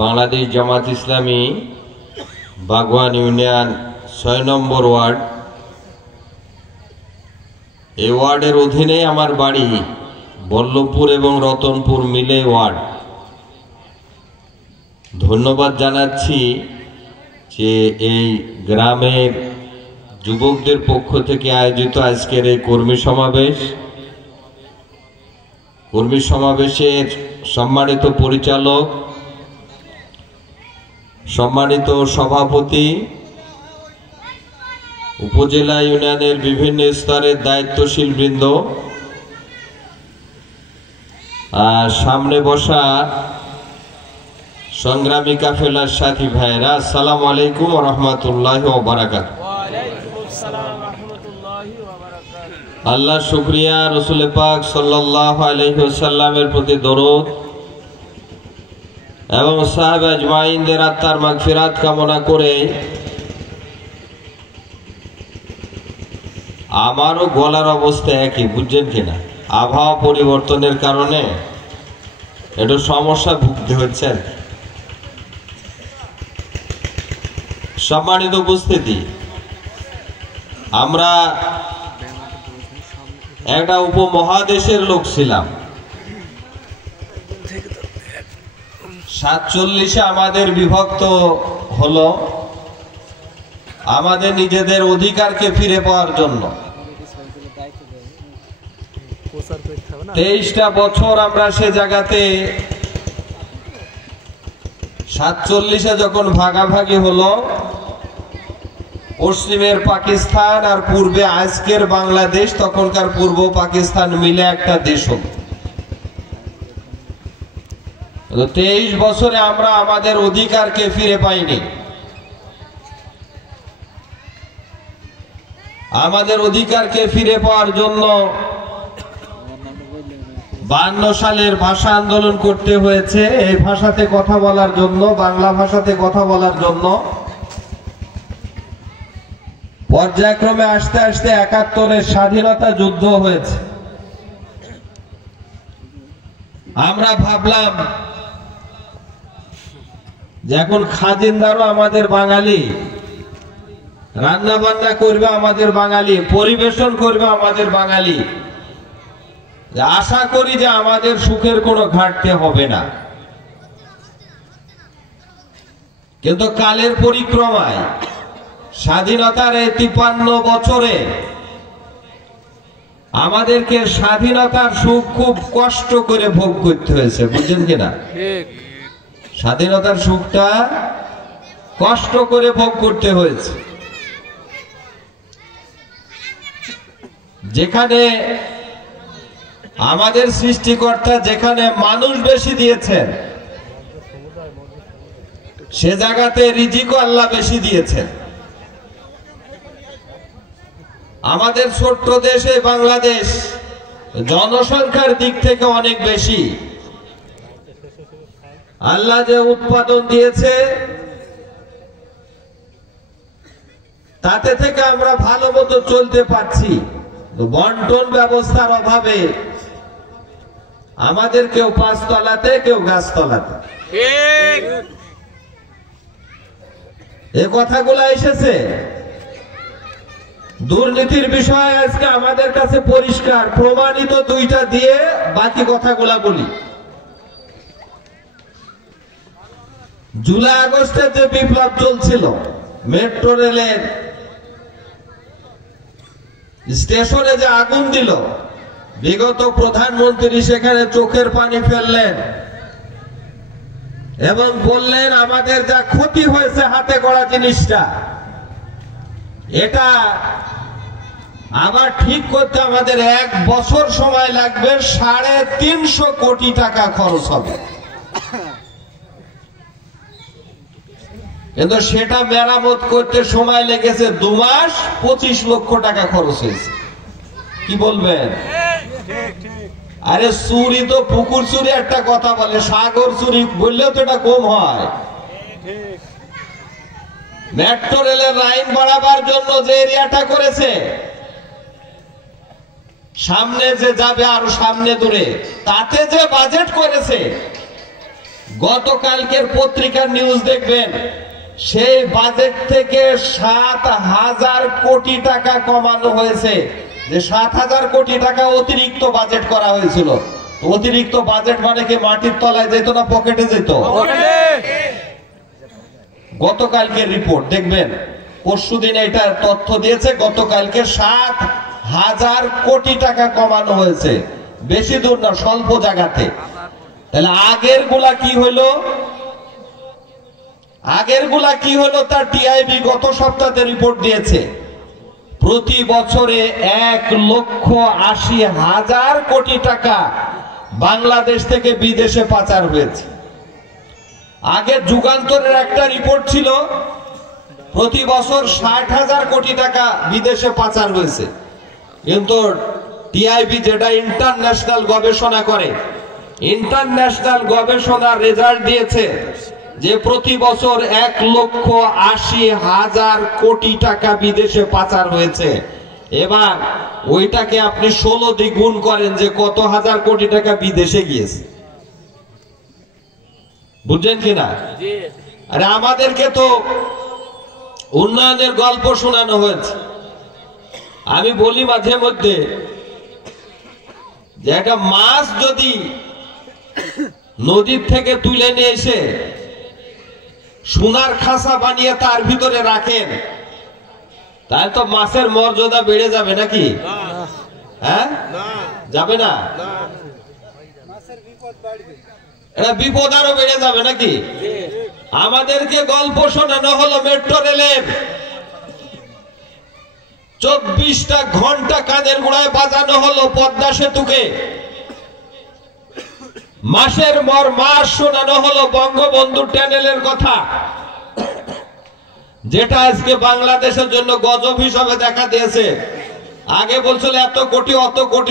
Bangladesh Jamaat Islami Bagwan union ৬ নম্বর word. এই ওয়ার্ডের অধীনে আমার বাড়ি, বল্লভপুর এবং রতনপুর মিলে ওয়ার্ড। ধন্যবাদ জানাচ্ছি যে এই গ্রামের যুবকদের পক্ষ থেকে আয়োজিত আজকের এই কর্মী সমাবেশের সম্মানিত পরিচালক, সম্মানিত সভাপতি, উপজেলা ইউনিয়নের বিভিন্ন স্তরের দায়িত্বশীল বৃন্দ, আর সামনে বসা সংগ্রামী কাফেলার সাথী ভাইরা, আসসালামু আলাইকুম ওয়া রাহমাতুল্লাহি ওয়া বারাকাতুহু। আল্লাহ শুকরিয়া, রাসূল পাক সাল্লাল্লাহু আলাইহি ওয়াসাল্লামের প্রতি দরুদ এবং সাহাবা আজমাইনদের আত্মার মাগফিরাত কামনা করে আমারও গলার অবস্থা একই, বুঝছেন কিনা? আবহাওয়া পরিবর্তনের কারণে একটু সমস্যা ভুগতে হচ্ছে। সম্মানিত উপস্থিতি, আমরা একটা উপমহাদেশের লোক ছিলাম। 47-এ আমাদের বিভক্ত হলো আমাদের নিজেদের অধিকারকে ফিরে পাওয়ার জন্য। 23টা বছর আমরা সে জায়গাতে 47-এ যখন ভাগাভাগি হলো, পশ্চিমের পাকিস্তান আর পূর্বে আজকের বাংলাদেশ, তখনকার পূর্ব পাকিস্তান মিলে একটা দেশ হলো। 23 বছরে আমরা আমাদের অধিকারকে ফিরে পাইনি। আমাদের অধিকারকে ফিরে পাওয়ার জন্য 52 সালের ভাষা আন্দোলন করতে হয়েছে। এই ভাষাতে কথা বলার জন্য, বাংলা ভাষাতে কথা বলার জন্য পর্যায়ক্রমে আস্তে আস্তে 71-এর স্বাধীনতা যুদ্ধ হয়েছে। আমরা ভাবলাম যে এখন খাজিনদারও আমাদের বাঙালি, রান্না বান্না করবে আমাদের বাঙালি, পরিবেশন করবে আমাদের বাঙালি, আশা করি যে আমাদের সুখের কোনো ঘাটতি হবে না। কিন্তু কালের পরিক্রমায় স্বাধীনতার এই 53 বছরে আমাদেরকে স্বাধীনতার সুখ খুব কষ্ট করে ভোগ করতে হয়েছে, বুঝছেন কিনা? স্বাধীনতার সুখটা কষ্ট করে ভোগ করতে হয়েছে। যেখানে আমাদের সৃষ্টিকর্তা, যেখানে মানুষ বেশি দিয়েছেন, সে জায়গাতে রিজিকও আল্লাহ বেশি দিয়েছেন। আমাদের ছোট্ট দেশে বাংলাদেশ জনসংখ্যার দিক থেকে অনেক বেশি। আল্লাহ যে উৎপাদন দিয়েছে তাতে থেকে আমরা ভালো মতো চলতে পারছি। বন্টন ব্যবস্থার অভাবে আমাদের কেউ 5 তলাতে, কেউ গাছতলাতে। এই কথাগুলো এসেছে। দুর্নীতির বিষয় আজকে আমাদের কাছে পরিষ্কার, প্রমাণিত 2টা দিয়ে বাকি কথাগুলা বলি। জুলাই আগস্টে যে বিপ্লব চলছিল, মেট্রো রেলের স্টেশনে যে আগুন দিল, বিগত প্রধানমন্ত্রী সেখানে চোখের পানি ফেললেন এবং বললেন আমাদের যা ক্ষতি হয়েছে হাতে গড়া জিনিসটা, এটা আবার ঠিক করতে আমাদের 1 বছর সময় লাগবে, 350 কোটি টাকা খরচ হবে। কিন্তু সেটা মেরামত করতে সময় লেগেছে 2 মাস, 25 লক্ষ টাকা খরচ হয়েছে। কি বলবেন? আরে চুরি তো পুকুর চুরি একটা কথা বলে, সাগর চুরি বললেও তো এটা কম হয়। মেট্রো রেলের লাইন বাড়াবার জন্য যে এরিয়াটা করেছে, সামনে যে যাবে আরো সামনে দূরে, তাতে যে বাজেট করেছে গতকালকের পত্রিকার নিউজ দেখবেন, সেই বাজেট থেকে ৭,০০০ কোটি টাকা কমানো হয়েছে। যে ৭,০০০ কোটি টাকা অতিরিক্ত বাজেট করা হয়েছিল। অতিরিক্ত বাজেট মানে কি মাটির তলায় যেত না পকেটে যেত? গতকালকের রিপোর্ট দেখবেন, পরশুদিন এটা তথ্য দিয়েছে, গতকালকে ৭,০০০ কোটি টাকা কমানো হয়েছে। বেশি দূর না, স্বল্প জায়গাতে। তাহলে আগের গুলা কি হলো তার টিআইবি গত সপ্তাহে রিপোর্ট দিয়েছে। প্রতি বছরে ১,৮০,০০০ কোটি টাকা বাংলাদেশ থেকে বিদেশে পাচার হয়েছে। আগে যুগান্তরের একটা রিপোর্ট ছিল, প্রতি বছর ৬০,০০০ কোটি টাকা বিদেশে পাচার হয়েছে। কিন্তু টিআইবি যেটা ইন্টারন্যাশনাল গবেষণা করে, ইন্টারন্যাশনাল গবেষণার রেজাল্ট দিয়েছে যে প্রতি বছর ১,৮০,০০০ কোটি টাকা বিদেশে পাচার হয়েছে। এবার ওইটাকে আপনি ১৬ দিয়ে গুণ করেন যে কত হাজার কোটি টাকা বিদেশে গিয়েছে। বুঝছেন কিনা? আরে আমাদেরকে তো উন্নয়নের গল্প শোনানো হয়েছে। আমি বলি মাঝে মধ্যে যে একটা মাছ যদি নদীর থেকে তুলে নিয়ে এসে সোনার খাসা বানিয়ে তার ভিতরে রাখেন, তাহলে তো মাছের মর্যাদা বেড়ে যাবে নাকি? হ্যাঁ, যাবে না? এটা বিপদ আরো বেড়ে যাবে নাকি? আমাদেরকে গল্প শোনানো হলো মেট্রো রেলের, ২৪টা ঘন্টা কানের গোড়ায় বাজানো হলো পদ্মা সেতুকে, মাসের পর মাস শোনানো হলো বঙ্গবন্ধু টানেলের কথা, যেটা আজকে বাংলাদেশের জন্য গজব হিসাবে দেখা দিয়েছে। আগে বলছিল এত কোটি অত কোটি